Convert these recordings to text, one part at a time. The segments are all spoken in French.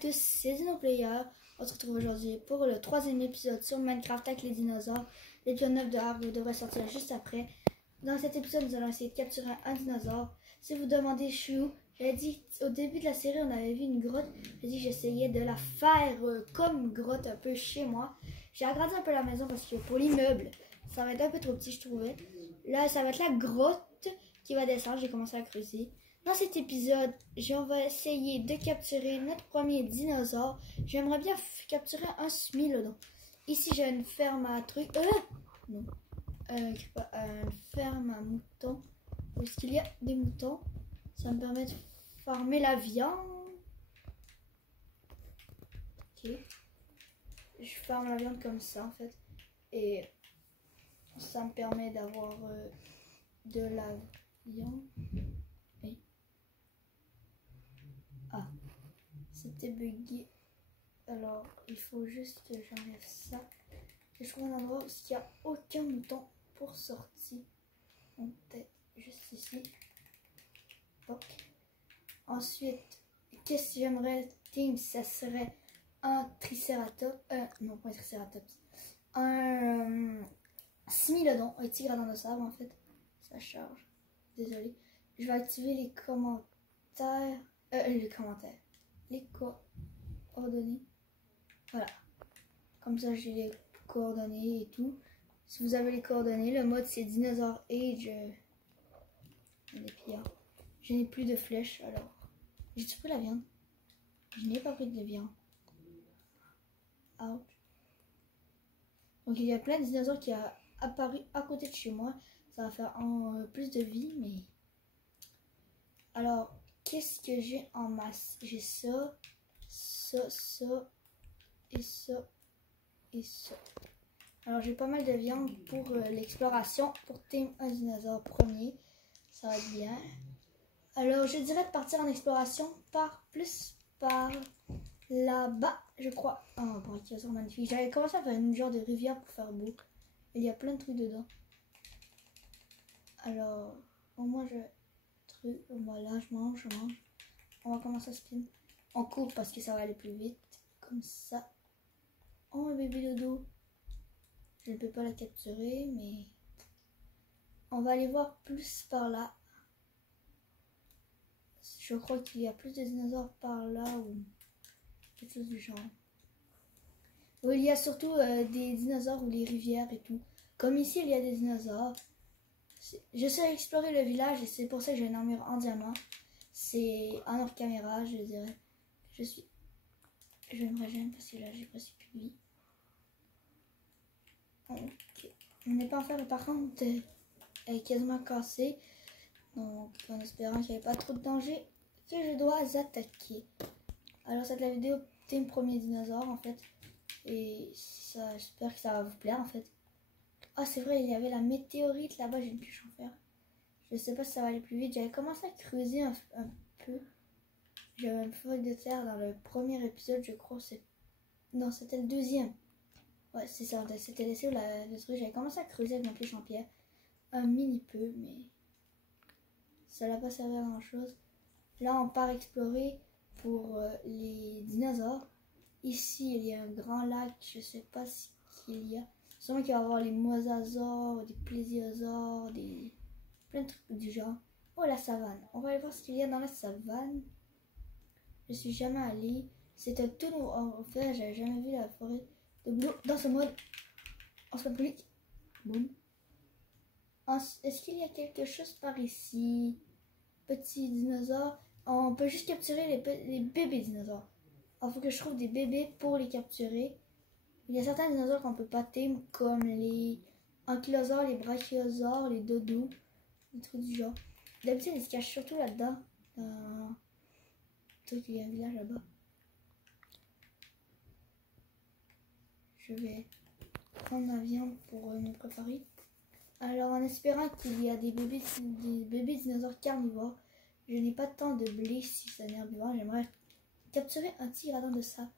Tous, c'est DinoPlayer. On se retrouve aujourd'hui pour le troisième épisode sur Minecraft avec les dinosaures. L'épisode 9 de Argo devrait sortir juste après. Dans cet épisode, nous allons essayer de capturer un dinosaure. Si vous demandez je suis où, j'avais dit au début de la série, on avait vu une grotte. J'ai dit que j'essayais de la faire comme une grotte un peu chez moi. J'ai agrandi un peu la maison parce que pour l'immeuble, ça va être un peu trop petit, je trouvais. Là, ça va être la grotte qui va descendre. J'ai commencé à creuser. Dans cet épisode, on va essayer de capturer notre premier dinosaure. J'aimerais bien capturer un smilodon. Ici, j'ai une ferme à trucs. Non. Une ferme à moutons. Où est-ce qu'il y a des moutons? Ça me permet de farmer la viande. Ok. Je farme la viande comme ça, en fait. Et ça me permet d'avoir de la viande. Ah, c'était bugué. Alors, il faut juste que j'enlève ça. Et je trouve un endroit où il n'y a aucun mouton pour sortir. Donc, peut-être juste ici. Ok. Ensuite, qu'est-ce que j'aimerais team? Ça serait un tricératops. Non, pas un tricératops. Un smilodon, un tigre de sable en fait. Ça charge. Désolé. Je vais activer les commentaires. Les coordonnées. Voilà. Comme ça, j'ai les coordonnées et tout. Si vous avez les coordonnées, le mode c'est Dinosaur Age. Je n'ai plus de flèches alors. J'ai-tu pris la viande? Je n'ai pas pris de viande. Ouch. Donc il y a plein de dinosaures qui a apparu à côté de chez moi. Ça va faire plus de vie, mais. Alors. Qu'est-ce que j'ai en masse? J'ai ça, ça, et ça, et ça. Alors j'ai pas mal de viande pour l'exploration, pour team un dinosaure premier. Ça va être bien. Alors je dirais de partir en exploration par là-bas, je crois. Oh, brachiosaure magnifique. J'avais commencé à faire une genre de rivière pour faire beau. Il y a plein de trucs dedans. Alors, au moins je... Voilà, je mange. On va commencer à spin. On court parce que ça va aller plus vite. Comme ça. Oh, un bébé dodo. Je ne peux pas la capturer, mais... On va aller voir plus par là. Je crois qu'il y a plus de dinosaures par là ou quelque chose du genre. Où il y a surtout des dinosaures ou les rivières et tout. Comme ici, il y a des dinosaures. Je sais explorer le village et c'est pour ça que j'ai une armure en diamant. C'est en hors caméra, je dirais. Je me régène parce que là j'ai presque plus de vie. Ok. On n'est pas en fer, mais par contre, elle est quasiment cassée. Donc, en espérant qu'il n'y ait pas trop de danger, que je dois attaquer. Alors, c'est la vidéo team premier dinosaure en fait. Et ça, j'espère que ça va vous plaire en fait. Ah, c'est vrai, il y avait la météorite là-bas, j'ai une pioche en fer. Je sais pas si ça va aller plus vite. J'avais commencé à creuser un peu. J'avais une feuille de terre dans le premier épisode, je crois. Non, c'était le deuxième. Ouais, c'est ça. C'était laissé le truc. J'avais commencé à creuser avec ma pioche en pierre. Un mini peu, mais ça n'a pas servi à grand chose. Là, on part explorer pour les dinosaures. Ici, il y a un grand lac. Je sais pas ce qu'il y a. Sûrement qu'il va y avoir les mosasaures, des plésiosaures, plein de trucs du genre. Oh, la savane. On va aller voir ce qu'il y a dans la savane. Je suis jamais allée. C'est un tout nouveau. En fait, j'avais jamais vu la forêt de Blue dans ce mode. En ce public. Boum. Est-ce qu'il y a quelque chose par ici? Petit dinosaure. On peut juste capturer les bébés dinosaures. Il faut que je trouve des bébés pour les capturer. Il y a certains dinosaures qu'on peut pas tame, comme les ankylosaures, les brachiosaures, les dodos, des trucs du genre. D'habitude, ils se cachent surtout là-dedans. Il y a un village là-bas. Je vais prendre ma viande pour me préparer. Alors, en espérant qu'il y a des bébés dinosaures carnivores, je n'ai pas tant de blé si c'est un herbivore. J'aimerais capturer un tigre de sable.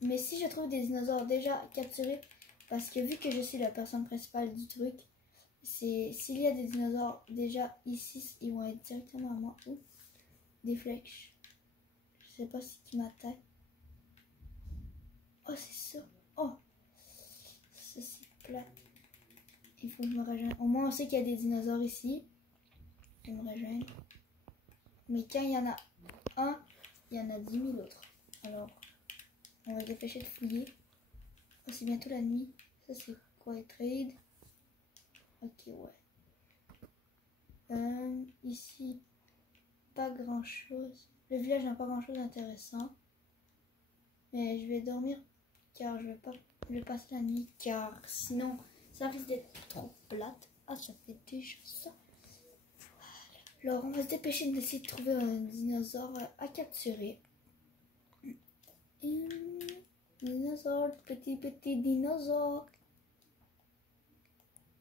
Mais si je trouve des dinosaures déjà capturés, parce que vu que je suis la personne principale du truc, s'il y a des dinosaures déjà ici, ils vont être directement à moi. Ou des flèches. Je sais pas ce qui m'attaque. Oh, c'est ça. Oh, ça c'est plat. Il faut que je me rejoigne. Au moins, on sait qu'il y a des dinosaures ici. Je vais me rejoindre. Mais quand il y en a un, il y en a 10 000 autres. Alors, on va se dépêcher de fouiller. Oh, c'est bientôt la nuit. Ça, c'est quoi, trade? Ok, ouais. Ici, pas grand chose. Le village n'a pas grand chose d'intéressant. Mais je vais dormir car je vais passer la nuit car sinon ça risque d'être trop plate. Ah, ça fait déjà ça. Alors on va se dépêcher d'essayer de trouver un dinosaure à capturer. Dinosaure, petit dinosaure.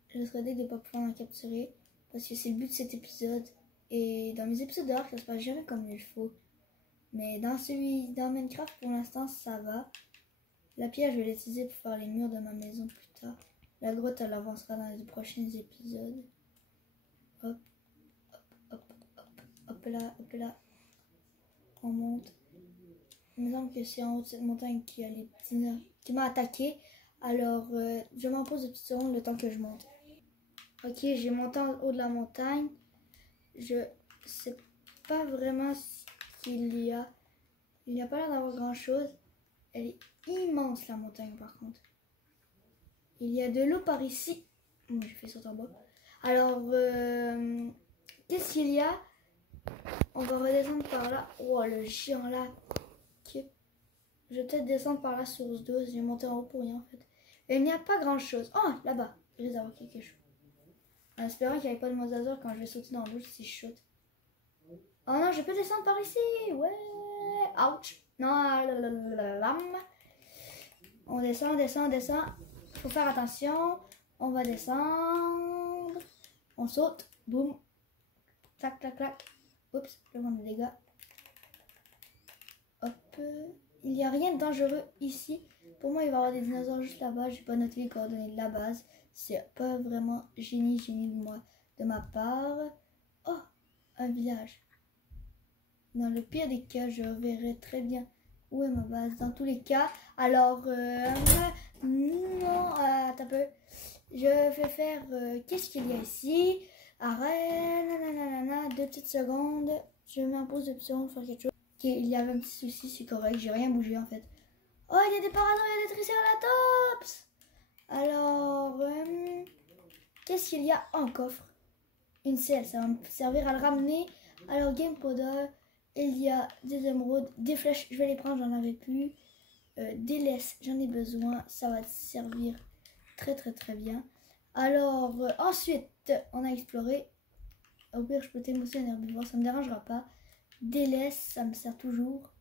Je serais deg de ne pas pouvoir en capturer parce que c'est le but de cet épisode. Et dans mes épisodes d'Ark, ça se passe jamais comme il faut. Mais dans Minecraft, pour l'instant, ça va. La pierre, je vais l'utiliser pour faire les murs de ma maison plus tard. La grotte, elle avancera dans les prochains épisodes. Hop, hop, hop, hop, hop là, hop là. On monte. Il me semble que c'est en haut de cette montagne qui m'a attaqué. Alors, je m'en pose de petites secondes le temps que je monte. Ok, j'ai monté en haut de la montagne. Je sais pas vraiment ce qu'il y a. Il n'y a pas l'air d'avoir grand chose. Elle est immense la montagne par contre. Il y a de l'eau par ici. Moi j'ai fait sauter en bas. Alors, qu'est-ce qu'il y a? On va redescendre par là. Oh le géant là. Okay. Je vais peut-être descendre par la source d'eau. Je vais monter en haut pour rien en fait. Et il n'y a pas grand chose. Oh là-bas. Je vais avoir quelque chose. En espérant qu'il n'y ait pas de mosasaure quand je vais sauter dans l'eau si je saute. Oh non, je peux descendre par ici. Ouais. Ouch. Non, on descend, on descend, on descend. Il faut faire attention. On va descendre. On saute. Boum. Clac, clac, clac. Oups, je prends des dégâts. Hop. Il n'y a rien de dangereux ici. Pour moi, il va y avoir des dinosaures juste là-bas. Je n'ai pas noté les coordonnées de la base. C'est pas vraiment génie de ma part. Oh, un village. Dans le pire des cas, je verrai très bien où est ma base. Dans tous les cas, alors, non, attends un peu. Je vais faire, qu'est-ce qu'il y a ici? Arrête, nanana, 2 petites secondes. Je m'impose 2 petites secondes pour faire quelque chose. Ok, il y avait un petit souci, c'est correct, j'ai rien bougé en fait. Oh, il y a des parados, il y a des triceratops. Alors, qu'est-ce qu'il y a en coffre? Une selle, ça va me servir à le ramener. Alors, Game Powder. Il y a des émeraudes, des flèches, je vais les prendre, j'en avais plus. Des laisses, j'en ai besoin, ça va te servir très très très bien. Alors, ensuite, on a exploré. Au pire, je peux t'émousser un herbivore, ça me dérangera pas. Des laisses, ça me sert toujours.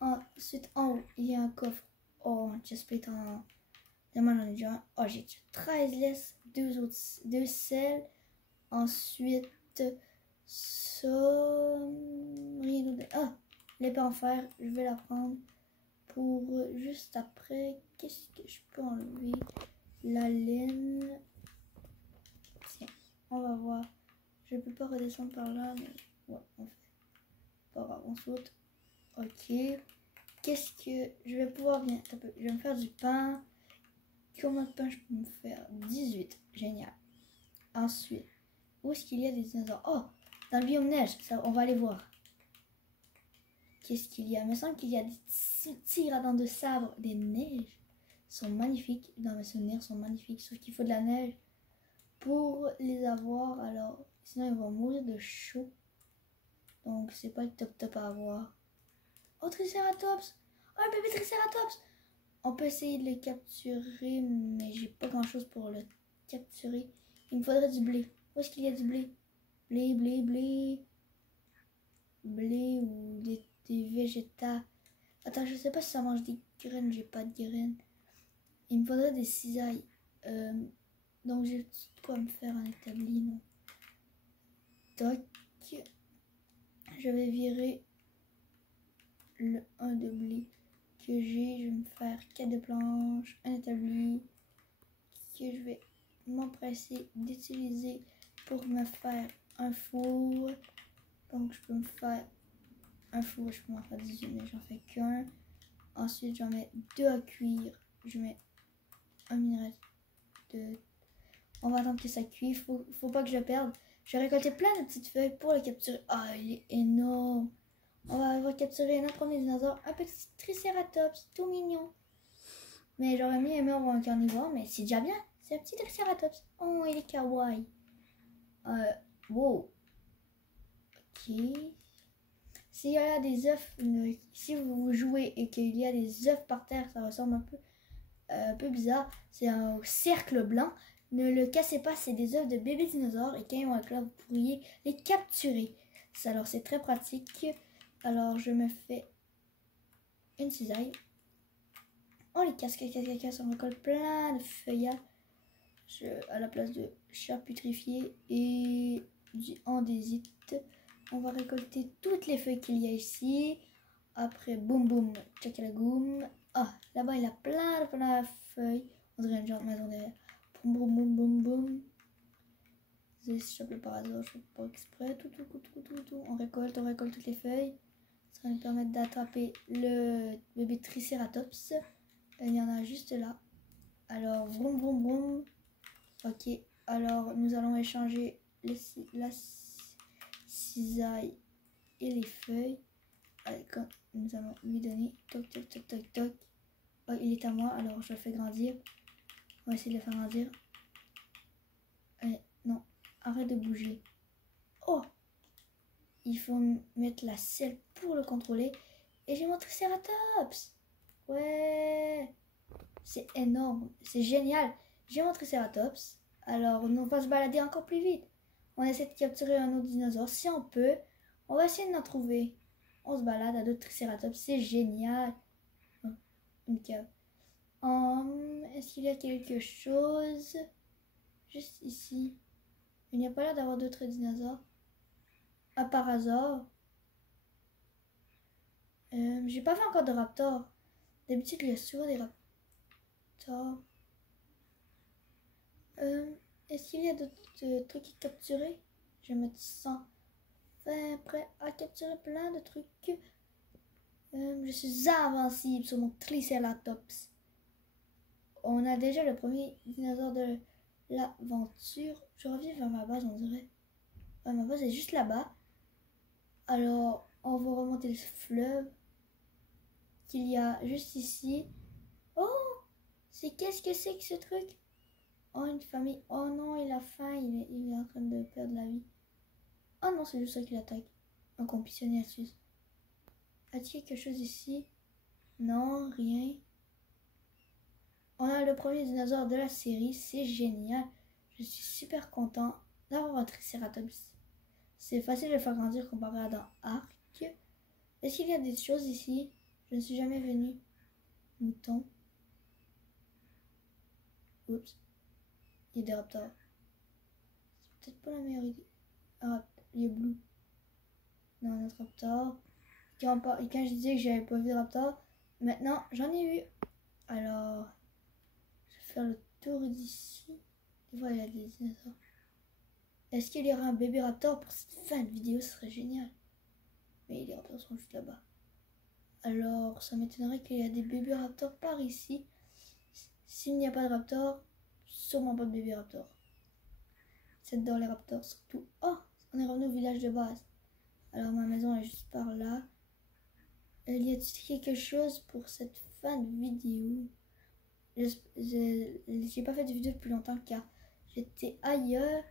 Ensuite, en haut, il y a un coffre. Oh, un chestplate en diamant, j'en ai déjà un. Oh, j'ai 13 laisses, 2 selles. Ensuite, ça, rien d'autre. Ah, l'épée en fer, je vais la prendre pour juste après. Qu'est-ce que je peux enlever? La laine. Tiens, on va voir. Je peux pas redescendre par là, mais ouais, on fait. Pas grave, on saute. Ok. Qu'est-ce que je vais pouvoir bien. Je vais me faire du pain. Combien de pain je peux me faire? 18. Génial. Ensuite, où est-ce qu'il y a des dinosaures? Oh! Dans le biome neige, ça, on va aller voir. Qu'est-ce qu'il y a? Il me semble qu'il y a des tigres à dents de sabre. Des neiges sont magnifiques. Dans mes souvenirs, sont magnifiques. Sauf qu'il faut de la neige pour les avoir. Alors, sinon, ils vont mourir de chaud. Donc, c'est pas le top top à avoir. Oh, Triceratops! Oh, un bébé Triceratops! On peut essayer de le capturer, mais j'ai pas grand chose pour le capturer. Il me faudrait du blé. Où est-ce qu'il y a du blé? Blé, blé, blé. Blé ou des végétaux. Attends, je sais pas si ça mange des graines. J'ai pas de graines. Il me faudrait des cisailles. Donc j'ai de quoi me faire un établi, non? Toc. Je vais virer le 1 de blé que j'ai. Je vais me faire 4 de planches, un établi que je vais m'empresser d'utiliser pour me faire un four. Donc je peux me faire un four, je peux m'en faire 18, mais j'en fais qu'un. Ensuite, j'en mets 2 à cuire. Je mets un minerai de... On va attendre que ça cuise. Faut pas que je perde. Je vais récolter plein de petites feuilles pour le capturer. Ah, il est énorme. On va avoir capturé notre premier dinosaure. Un petit tricératops, tout mignon. Mais j'aurais mieux aimé avoir un carnivore, mais c'est déjà bien. C'est un petit tricératops. Oh, il est kawaii. Wow. Ok. S'il y a des œufs, si vous jouez et qu'il y a des œufs par terre, ça ressemble un peu bizarre. C'est un cercle blanc. Ne le cassez pas, c'est des œufs de bébés dinosaures. Et quand ils vont être là, vous pourriez les capturer. Alors c'est très pratique. Alors je me fais une cisaille. On les casse, on récolte plein de feuillages à la place de chair putrifiée et du andésite. On va récolter toutes les feuilles qu'il y a ici. Après, boum boum, tchakalagoum. Ah, là-bas il a plein de feuilles. On dirait une genre de maison derrière. Boum boum boum boum boum. Si je chope par hasard, je fais pas exprès. Tout. On récolte toutes les feuilles. Ça va nous permettre d'attraper le bébé tricératops. Il y en a juste là. Alors, vroom vroom vroom. Ok, alors nous allons échanger la cisaille et les feuilles. Allez, nous allons lui donner toc toc toc toc toc. Oh, il est à moi, alors je le fais grandir. On va essayer de le faire grandir. Allez, non, arrête de bouger. Oh, il faut mettre la selle pour le contrôler. Et j'ai mon tricératops. Ouais, c'est énorme, c'est génial. J'ai mon tricératops. Alors, on va se balader encore plus vite. On essaie de capturer un autre dinosaure. Si on peut, on va essayer de en trouver. On se balade à d'autres tricératops. C'est génial. Oh, une cave. Est-ce qu'il y a quelque chose juste ici? Il n'y a pas l'air d'avoir d'autres dinosaures. À par hasard. J'ai pas fait encore de raptor. D'habitude, il y a souvent des raptors. Est-ce qu'il y a d'autres trucs à capturer? Je vais mettre 100. Enfin, prêt à capturer plein de trucs. Je suis invincible sur mon tricératops. On a déjà le premier dinosaure de l'aventure. Je reviens vers ma base, on dirait. Ouais, ma base est juste là-bas. Alors, on va remonter le fleuve qu'il y a juste ici. Oh, qu'est-ce que c'est que ce truc? Oh, une famille. Oh non, il a faim. Il est en train de perdre la vie. Oh non, c'est juste ça qu'il attaque. Un compétitionnaire suisse. A-t-il quelque chose ici? Non, rien. On a le premier dinosaure de la série. C'est génial. Je suis super content d'avoir un tricératops. C'est facile de le faire grandir comparé à dans Ark. Est-ce qu'il y a des choses ici? Je ne suis jamais venue. Mouton. Oups. Il y a des raptors. C'est peut-être pas la meilleure idée. Ah, il y a Blue. Non, un autre raptor. Quand je disais que j'avais pas vu de raptor, maintenant j'en ai vu. Alors, je vais faire le tour d'ici. Et voilà, il y a des dinosaures. Est-ce qu'il y aura un bébé raptor pour cette fin de vidéo? Ce serait génial. Mais les raptors sont juste là-bas. Alors, ça m'étonnerait qu'il y ait des bébés raptors par ici. S'il n'y a pas de raptor, sûrement pas de bébé raptor. C'est dans les raptors surtout. Oh, on est revenu au village de base. Alors, ma maison est juste par là. Y a-t-il quelque chose pour cette fin de vidéo? J'ai pas fait de vidéo depuis longtemps car j'étais ailleurs.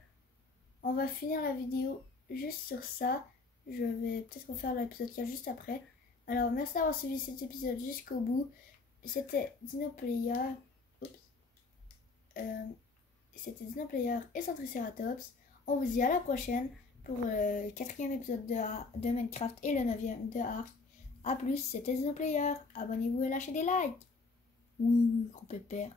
On va finir la vidéo juste sur ça. Je vais peut-être refaire l'épisode 4 juste après. Alors merci d'avoir suivi cet épisode jusqu'au bout. C'était Dinoplayer. C'était Dinoplayer et son Triceratops. On vous dit à la prochaine pour le 4e épisode de Minecraft et le 9e de Ark. A plus, c'était Dinoplayer. Abonnez-vous et lâchez des likes. Oui, gros pépère.